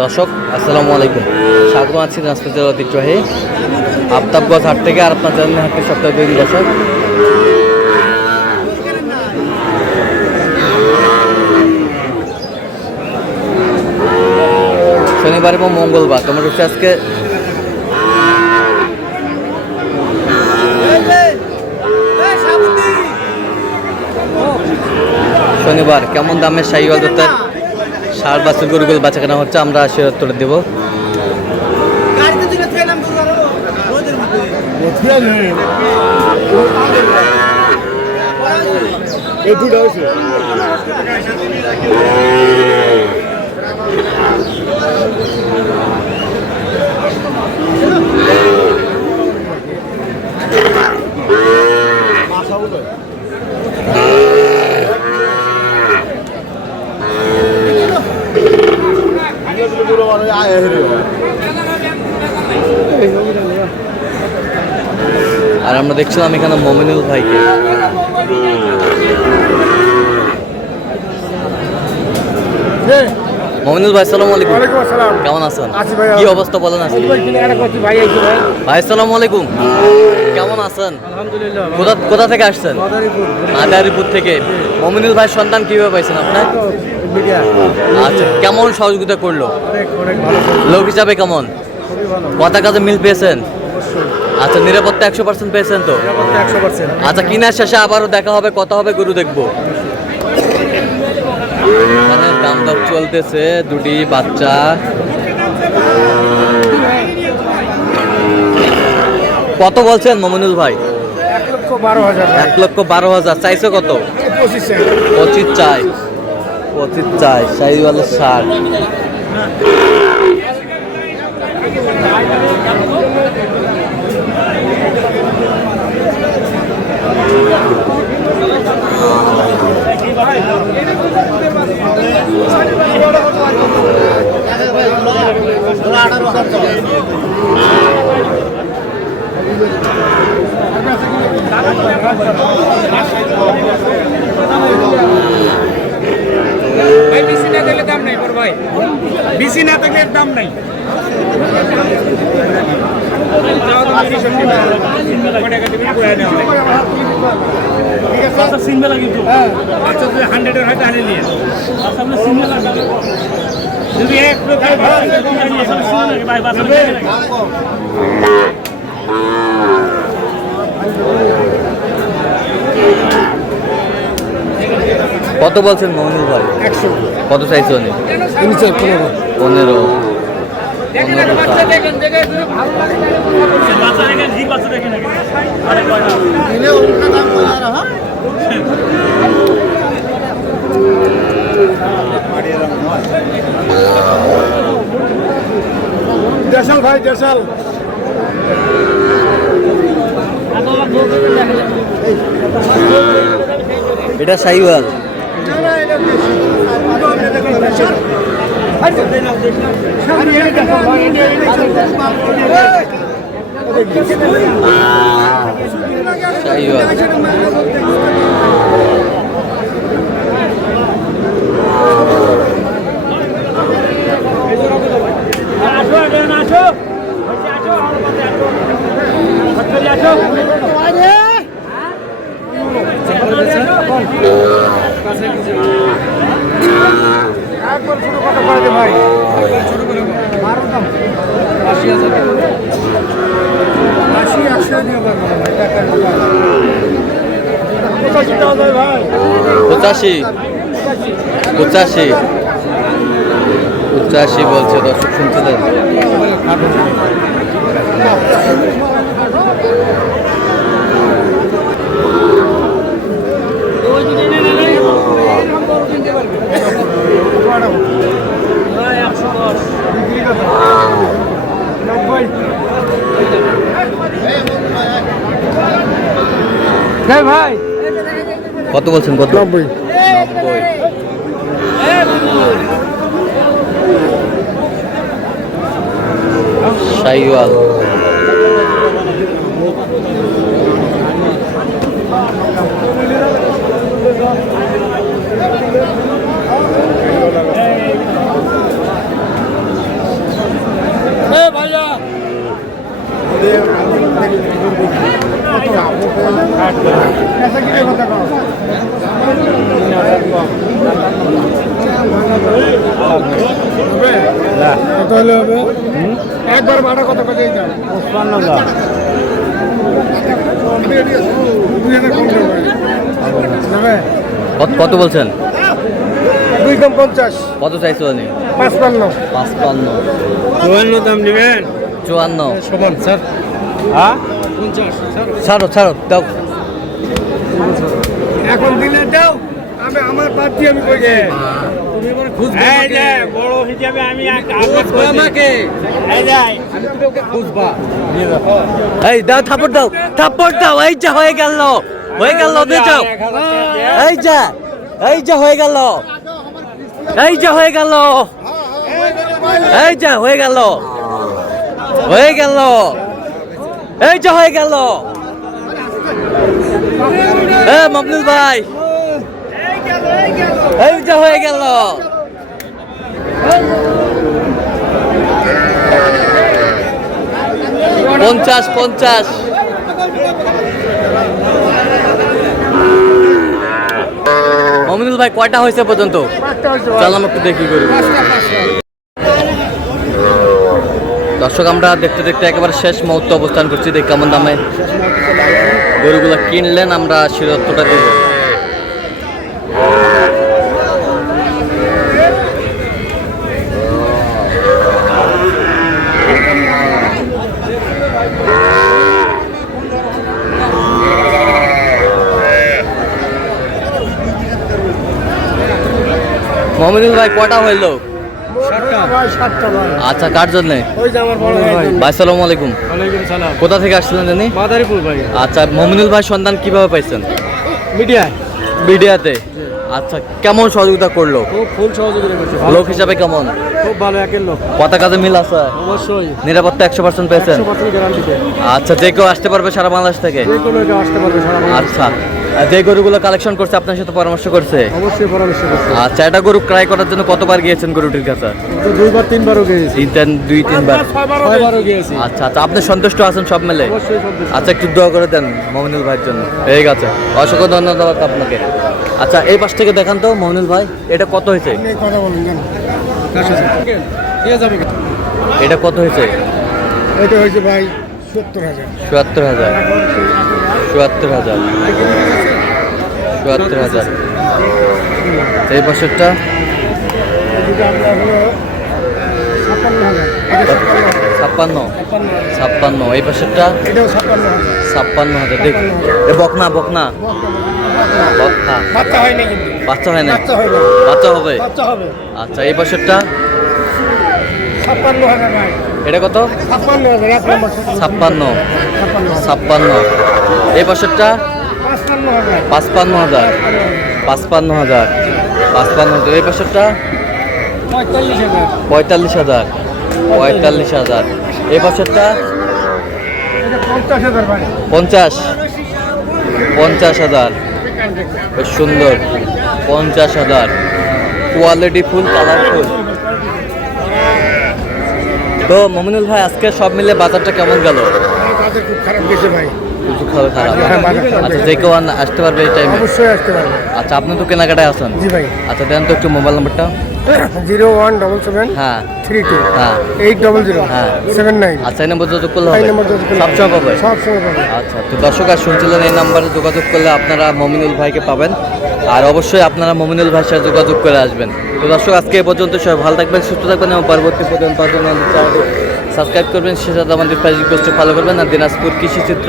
দর্শক আসসালামু আলাইকুম, স্বাগত আছি দিনাজপুর জেলার ঐতিহ্যবাহী আফতাবগঞ্জ হাট থেকে। আর আপনার জানেন হাটটি সপ্তাহে 2 দিন বসে। শনিবার এবং মঙ্গলবার তোমার হচ্ছে আজকে শনিবার। কেমন দামের শাহিওয়াল দত্তের ষাঁড় বাছুর গরুগুলো বাচ্চা কেনা হচ্ছে, আমরা সে উত্তর দেব। আর আমরা দেখছিলাম এখানে মমিনুল ভাইকে। মমিনুল ভাই আসসালামু আলাইকুম। কেমন আছেন? কি অবস্থা বলেন? ভাই আসসালামু আলাইকুম, কেমন আছেন? কোথা থেকে আসছেন? মাদারীপুর থেকে। মমিনুল ভাই সন্তান কিভাবে পাইছেন আপনার? আচ্ছা, কেমন সহযোগিতা করলো? লোক হিসাবে কেমন? কথা কাজে মিল পেয়েছেন? আচ্ছা, নিরাপত্তা 100% পেয়েছেন তো? আচ্ছা, কিনার শেষে আবারও দেখা হবে, কথা হবে, গরু দেখবো। এখানে দাম দর চলতেছে, দুটি বাচ্চা। কত বলছেন মমিনুল ভাই? 1,12,000। চাইছে কত? 25 চাই। 25 চাই। শাহিওয়ালের ষাঁড়। ভাই বিসি না দিলে দাম নাই, ভাই বিসি না দিলে দাম নাই। সিঙ্গেল কিন্তু 100-এর হয়তো আনে নিয়ে সিঙ্গেল যদি এক কত বলছেন মমিনুল ভাই? 100। কত চাইছে উনি? 15। দেশাল ভাই, দেশাল। এটা শাহিওয়াল। একবার ছোট কথা করে দে ভাই, ছোট করে মারো দাম 80,000 80 দিয়ে পারবো ভাই, টাকা 85 টাকা যায় ভাই। 85 বলছে। দর্শক শুনছিলেন? ভাই কত বলছেন? কত? 90। শাহিওয়াল। কত হলে হবে? একবার ভাড়া কত করে দিতে হবে? 55,000 কত বলছেন? 2 কম 50, কত চাইছো আপনি? 55, 55, 54 দাম নেবেন 54। সমান স্যার। হ্যাঁ 50 স্যার। ছাড়ো ছাড়ো দাও। এখন দিলে দাও, আমি আমার বাদ দিয়ে আমি কই গে তুমি এবার খুঁজবে এই যে বড় হিসাবে আমি আমাকে এই যে আমি তোকে খুঁজবা এই দাও, থাপ্পড় দাও, থাপ্পড় দাও। এই যা হয়ে গেল, হয়ে গেল, দিয়ে যাও। এই যা, এই যা হয়ে গেল, এই যা হয়ে গেল, এই যা হয়ে গেল, হয়ে গেল, এই যা হয়ে গেল। মকবুল ভাই, এই যা হয়ে গেল। 50। মমিনুল ভাই কয়টা হয়েছে পর্যন্ত? চললাম একটু দেখি করি। দর্শক আমরা দেখতে দেখতে একেবারে শেষ মুহূর্তে অবস্থান করছি। দেখ কেমন দামে গরুগুলো কিনলেন, আমরা শিরোত্তরটা দেব। মমিনুল ভাই কটা হইলো? 7টা ভাই। আচ্ছা, কার জন্য? ওই যে আমার বড় ভাই। ভাই সালাম আলাইকুম। ওয়ালাইকুম সালাম। কোথা থেকে আসছিলেন জানি? মাদারীপুর ভাই। আচ্ছা, মমিনুল ভাই সন্ধান কিভাবে পাইছেন? মিডিয়া মিডিয়াতে। আচ্ছা, কেমন সহযোগিতা করলো? খুব ফুল সহযোগিতা করছে। লোক হিসাবে কেমন? খুব ভালো একের লোক। কথা কাজে মিল আছে? অবশ্যই নিরাপত্তা 100% পেয়েছেন? 100% গ্যারান্টি দেয়। আচ্ছা, যে কেউ আসতে পারবে সারা বাংলাদেশ থেকে? যে কোনো কেউ আসতে পারবে সারা বাংলাদেশ। আচ্ছা, আর যে গরুগুলো কালেকশন করছে আপনার সাথে পরামর্শ করছে? অবশ্যই পরামর্শ করছে। আচ্ছা, এটা গরু ক্রয় করার জন্য কতবার গিয়েছেন গরুটির কাছে? তো 2-3বারও গিয়েছি। 2-3 বার। 6বারও গিয়েছি। আচ্ছা আচ্ছা, আপনি সন্তুষ্ট আছেন সব মিলে? অবশ্যই সন্তুষ্ট। আচ্ছা, একটু দোয়া করে দেন মমিনুল ভাইয়ের জন্য। ঠিক আছে, অসংখ্য ধন্যবাদ আপনাকে। আচ্ছা, এই পাশ থেকে দেখান তো মমিনুল ভাই, এটা কত হয়েছে? আপনি কথা বলুন জান। কার সাথে? কে যাবে? এটা কত হয়েছে? এটা হয়েছে ভাই 70,000। ৭৪,০০০। ৭৪,০০০। ৭৪,০০০। এই বছরটা এটা আমরা হলো 56,000। এটা 56। 56,000। 56। এই বছরটা এটাও 56,000। 56,০০০। দেখ, এ বকনা বকনা বকনা। বাচ্চা হয় না কিন্তু। বাচ্চা হয় না? বাচ্চা হয় না। বাচ্চা হবে। বাচ্চা হবে। আচ্ছা, এই বছরটা 56,000 ভাই। এটা কত? 56,000 এক নম্বর। 56। 56,000। 56। এই বছরটা 55,000। 55,০০০। 55,০০০। 55,০০০। এই বছরটা 45,000। 45,০০০। 45,০০০। এই বছরটা এটা 50,000 ভাই। 50। 50,000। বেশ সুন্দর। 50,000। Quality full, colourful. তো মমিনুল ভাই, আজকে সব মিলে বাজারটা কেমন গেল? বাজার খুব খারাপ গেছে ভাই। খুব খারাপ। হ্যাঁ, বাজার খারাপ আচ্ছা, গেছে। যে কেউ আসতে পারবে এই টাইমে? অবশ্যই আসতে পারবে। আচ্ছা, আপনি তো কেনাকাটায় আছেন। জি ভাই। আচ্ছা, দেন তো একটু মোবাইল নাম্বারটা। 0177 হ্যাঁ 32 হ্যাঁ 800 হ্যাঁ। 79। আচ্ছা, এই নাম্বার যোগাযোগ করলে এই হবে? নাম্বার যোগাযোগ করলে সবসময় পাবে? সব সময় পাবে। আচ্ছা, তো দর্শক আর শুনছিলেন, এই নাম্বারে যোগাযোগ করলে আপনারা মমিনুল ভাইকে পাবেন। আর অবশ্যই আপনারা মমিনুল ভাইয়ের সাথে যোগাযোগ করে আসবেন। তো দর্শক, আজকে এ পর্যন্ত সবাই ভালো থাকবেন, সুস্থ থাকবেন এবং পরবর্তী পর্যন্ত আমাদের চ্যানেলটি সাবস্ক্রাইব করবেন, সে সাথে আমাদের ফেসবুক পেজটি ফলো করবেন। আর দিনাজপুর কৃষি চিত্র